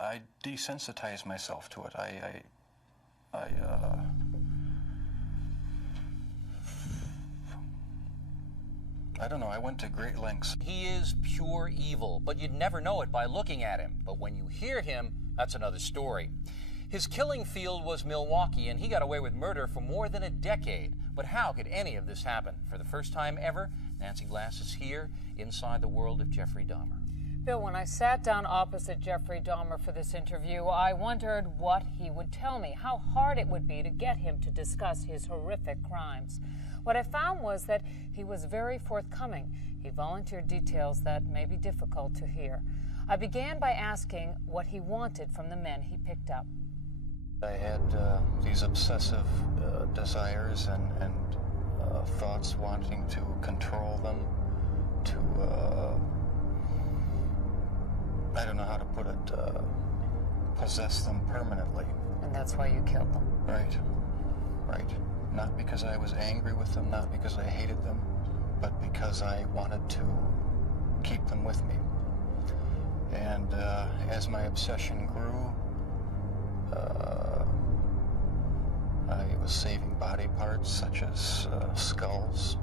I desensitized myself to it. I don't know, I went to great lengths. He is pure evil, but you'd never know it by looking at him. But when you hear him, that's another story. His killing field was Milwaukee, and he got away with murder for more than a decade. But how could any of this happen? For the first time ever, Nancy Glass is here inside the world of Jeffrey Dahmer. Bill, when I sat down opposite Jeffrey Dahmer for this interview, I wondered what he would tell me, how hard it would be to get him to discuss his horrific crimes. What I found was that he was very forthcoming. He volunteered details that may be difficult to hear. I began by asking what he wanted from the men he picked up. I had these obsessive desires and thoughts wanting to control them, to, I don't know how to put it, possess them permanently. And that's why you killed them? Right, right. Not because I was angry with them, not because I hated them, but because I wanted to keep them with me. And as my obsession grew, I was saving body parts such as skulls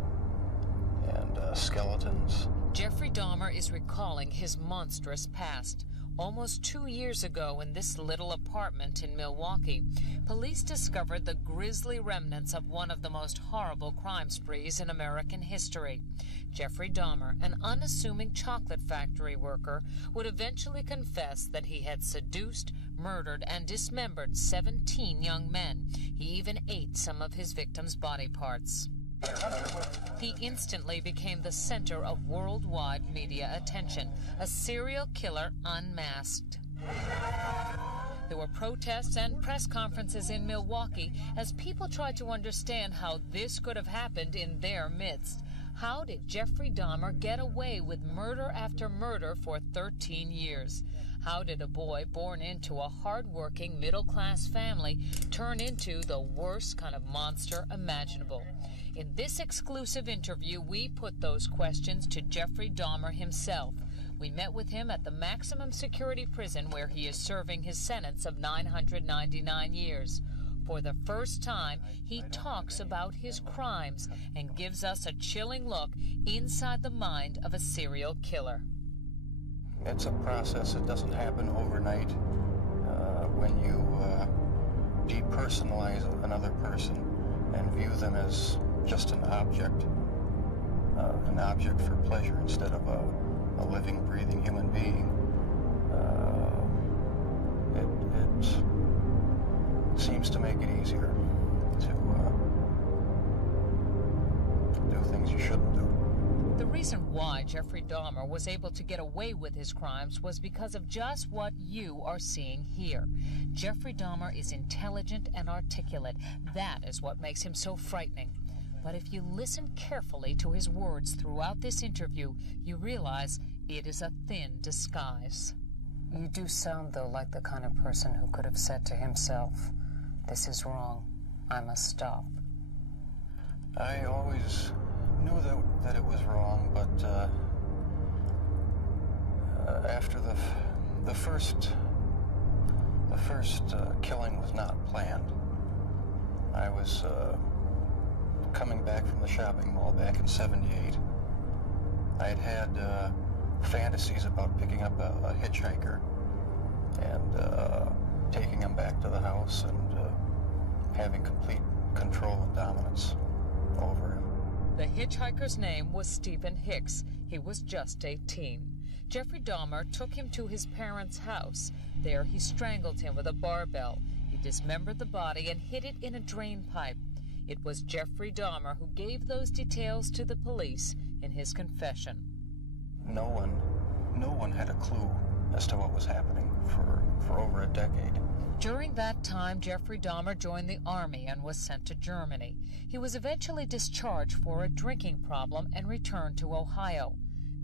and skeletons. Jeffrey Dahmer is recalling his monstrous past. Almost 2 years ago, in this little apartment in Milwaukee, police discovered the grisly remnants of one of the most horrible crime sprees in American history. Jeffrey Dahmer, an unassuming chocolate factory worker, would eventually confess that he had seduced, murdered, and dismembered 17 young men. He even ate some of his victims' body parts. He instantly became the center of worldwide media attention, a serial killer unmasked. There were protests and press conferences in Milwaukee as people tried to understand how this could have happened in their midst. How did Jeffrey Dahmer get away with murder after murder for 13 years? How did a boy born into a hard-working middle-class family turn into the worst kind of monster imaginable? In this exclusive interview, we put those questions to Jeffrey Dahmer himself. We met with him at the maximum security prison where he is serving his sentence of 999 years. For the first time, he talks about his crimes and gives us a chilling look inside the mind of a serial killer. It's a process. It doesn't happen overnight. When you depersonalize another person and view them as just an object for pleasure instead of a living, breathing human being, it seems to make it easier to do things you shouldn't do. The reason why Jeffrey Dahmer was able to get away with his crimes was because of just what you are seeing here. Jeffrey Dahmer is intelligent and articulate. That is what makes him so frightening. But if you listen carefully to his words throughout this interview, you realize it is a thin disguise. You do sound, though, like the kind of person who could have said to himself, "This is wrong. I must stop." I always knew that it was wrong, but after the first killing was not planned. I was coming back from the shopping mall back in '78. I had fantasies about picking up a hitchhiker and taking him back to the house and having complete control and dominance over him. The hitchhiker's name was Stephen Hicks. He was just 18. Jeffrey Dahmer took him to his parents' house. There he strangled him with a barbell. He dismembered the body and hid it in a drain pipe. It was Jeffrey Dahmer who gave those details to the police in his confession. No one had a clue as to what was happening for over a decade. During that time, Jeffrey Dahmer joined the Army and was sent to Germany. He was eventually discharged for a drinking problem and returned to Ohio.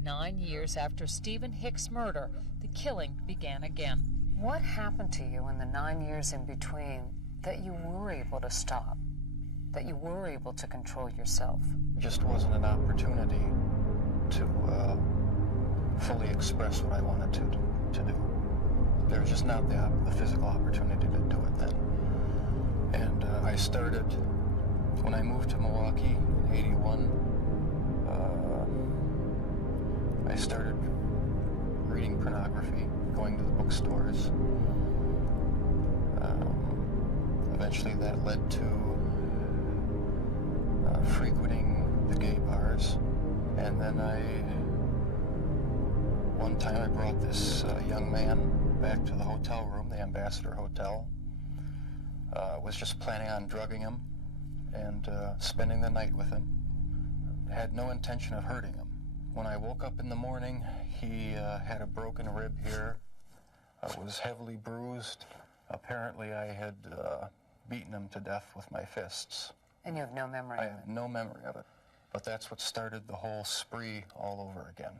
9 years after Stephen Hicks' murder, the killing began again. What happened to you in the 9 years in between that you were able to stop, that you were able to control yourself? It just wasn't an opportunity to fully express what I wanted to do. there was just not the physical opportunity to do it then. And I started, when I moved to Milwaukee in '81, I started reading pornography, going to the bookstores. Eventually that led to frequenting the gay bars. And then one time I brought this young man back to the hotel room, the Ambassador Hotel. Was just planning on drugging him and spending the night with him. Had no intention of hurting him. When I woke up in the morning, he had a broken rib here, was heavily bruised. Apparently I had beaten him to death with my fists. And you have no memory I of it? have no memory of it. But that's what started the whole spree all over again.